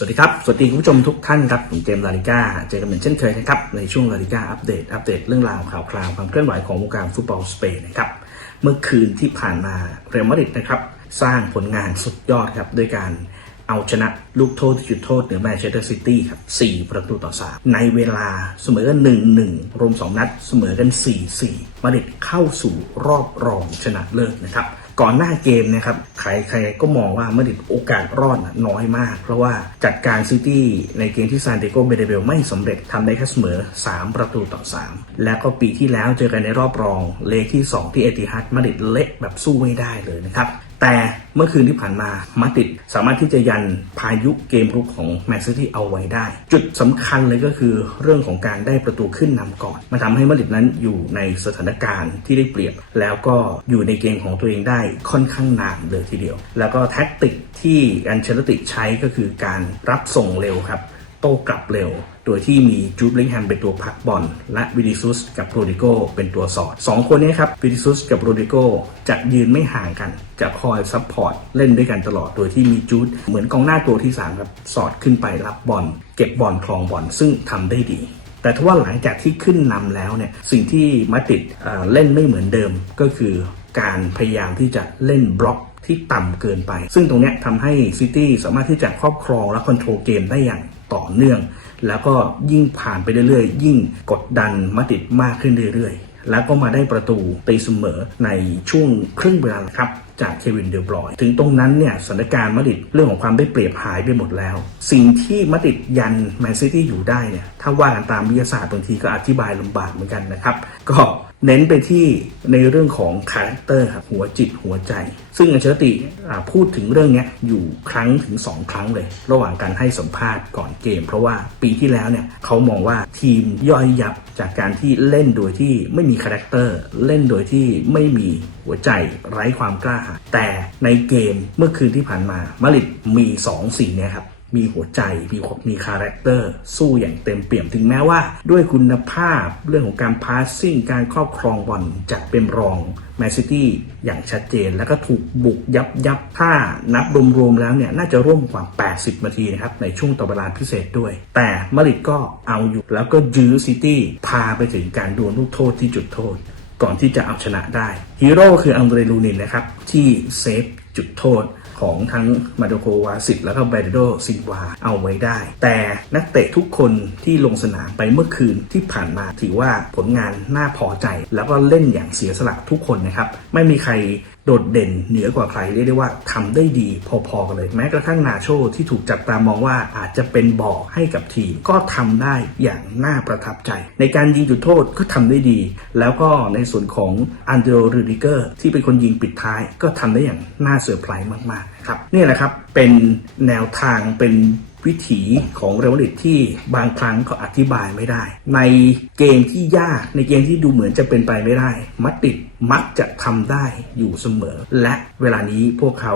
สวัสดีครับ สวัสดีคุณผู้ชมทุกท่านครับ ผมเจมส์ลาลิก้า เจอกันเหมือนเช่นเคยนะครับ ในช่วงลาลิก้าอัปเดต อัปเดตเรื่องราวข่าวคราวความเคลื่อนไหวของวงการฟุตบอลสเปนนะครับ เมื่อคืนที่ผ่านมาเรอัลมาดริดนะครับ สร้างผลงานสุดยอดครับ ด้วยการเอาชนะลูกโทษที่จุดโทษเหนือแมนเชสเตอร์ซิตี้ครับ 4 ประตูต่อ 3 ในเวลาเสมอกัน 1-1 รวม 2 นัด เสมอกัน 4-4 มาดริดเข้าสู่รอบรองชนะเลิศนะครับก่อนหน้าเกมนะครับใครใครก็มองว่ามาดริดโอกาสรอดน้อยมาก เพราะว่าจัดการซิตี้ในเกมที่ซานเดโกเบเดเบลไม่สำเร็จทำได้แค่เสมอ 3 ประตูต่อ 3 แล้วก็ปีที่แล้วเจอกันในรอบรองเลขที่ 2 ที่เอติฮัดมาดริดเละแบบสู้ไม่ได้เลยนะครับ แต่เมื่อคืนที่ผ่านมามาดริดสามารถที่จะยันพายุเกมรุกของแมนซิตี้เอาไว้ได้ จุดสำคัญเลยก็คือเรื่องของการได้ประตูขึ้นนำก่อนมาทำให้มาดริดนั้นอยู่ในสถานการณ์ที่ได้เปรียบ แล้วก็อยู่ในเกมของตัวเองได้ค่อนข้างนานเลยทีเดียว แล้วก็แท็กติกที่อันเชลติใช้ก็คือการรับส่งเร็วครับ โต้กลับเร็ว โดยที่มีจูดลิงแฮมเป็นตัวพักบอลและวิดิซุสกับโรดิโกเป็นตัวสอด 2 คนนี้ครับวิดิซุสกับโรดิโกจะยืนไม่ห่างกัน จะคอยซับพอร์ตเล่นด้วยกันตลอด โดยที่มีจูดเหมือนกองหน้าตัวที่3ครับสอดขึ้นไปรับบอลเก็บบอลคลองบอลซึ่งทำได้ดีแต่ถ้าว่าหลังจากที่ขึ้นนำแล้วเนี่ยสิ่งที่มาดริดเเล่นไม่เหมือนเดิมก็คือการพยายามที่จะเล่นบล็อกที่ต่ำเกินไป ซึ่งตรงนี้ทำให้ซิตี้สามารถที่จะครอบครองและคอนโทรลเกมได้อย่าง ต่อเนื่อง แล้วก็ยิ่งผ่านไปเรื่อยๆ ยิ่งกดดันมาดริดมากขึ้นเรื่อยๆ แล้วก็มาได้ประตูตีเสมอในช่วงครึ่งเวลาครับจากเควินเดลบรอย ถึงตรงนั้นเนี่ยสถานการณ์มาดิดเรื่องของความได้เปรียบหายไปหมดแล้ว สิ่งที่มาดิดยันแมนซิตี้อยู่ได้เนี่ยถ้าว่ากันตามวิทยาศาสตร์บางทีก็อธิบายลำบากเหมือนกันนะครับ ก็ เน้นไปที่ในเรื่องของคาแรคเตอร์ครับหัวจิตหัวใจ ซึ่งอัญเชลติพูดถึงเรื่องนี้อยู่ครั้งถึง 2 ครั้งเลย ระหว่างการให้สัมภาษณ์ก่อนเกม เพราะว่าปีที่แล้วเนี่ยเขามองว่าทีมย่อยยับจากการที่เล่นโดยที่ไม่มีคาแรคเตอร์เล่นโดยที่ไม่มีหัวใจไร้ความกล้าหาญแต่ในเกมเมื่อคืนที่ผ่านมามาริดมี 2 สิ่งนี่ยครับ มีหัวใจมีมีคาแรคเตอร์ สู้อย่างเต็มเปี่ยมถึงแม้ว่า ด้วยคุณภาพเรื่องของการพาสซิ่งการครอบครองบอลจะเป็นรองแมนซิตี้อย่างชัดเจน แล้วก็ถูกบุกยับยับถ้านับรวมๆแล้วเนี่ยน่าจะร่วมกว่า 80 นาทีนะครับ ในช่วงต่อเวลาพิเศษด้วย แต่มาริดก็เอาอยู่แล้วก็ยื้อซิตี้พาไปถึงการดวลลูกโทษที่จุดโทษ ก่อนที่จะเอาชนะได้ฮีโร่คืออังเดรลูนินนะครับ ที่เซฟจุดโทษของทั้งมาโดโควาสิตแล้วก็เบรโดซินวาเอาไว้ได้ แต่นักเตะทุกคนที่ลงสนามไปเมื่อคืนที่ผ่านมาถือว่าผลงานน่าพอใจ แล้วก็เล่นอย่างเสียสละทุกคนนะครับ ไม่มีใคร ดดเด่นเหนือกว่าใครเรียกได้ว่าทำได้ดีพอๆกันเลย แม้กระทั่งนาโชที่ถูกจับตามองว่าอาจจะเป็นบ่อกให้กับทีม ก็ทำได้อย่างน่าประทับใจ ในการยิงจุดโทษก็ทำได้ดี แล้วก็ในส่วนของอันเดโรรูดิเกอร์ที่เป็นคนยิงปิดท้ายก็ทำได้อย่างน่าเซอร์ไพรส์มากๆครับนี่แหละครับเป็นแนวทางเป็น วิถีของเรอัลมาดริดที่บางครั้งก็อธิบายไม่ได้ ในเกมที่ยากในเกมที่ดูเหมือนจะเป็นไปไม่ได้มัดติดมักจะทำได้อยู่เสมอ และเวลานี้พวกเขา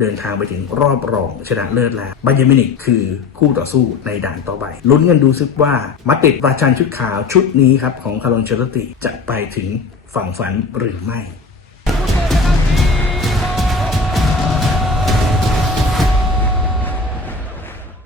เดินทางไปถึงรอบรองชนะเลิศแล้วบายร์นมินิกคือคู่ต่อสู้ในด่านต่อไป ลุ้นกันดูซึกว่ามัดติดราชันชุดขาวชุดนี้ครับของคาร์ลอนเชลติจะไปถึงฝั่งฝันหรือไม่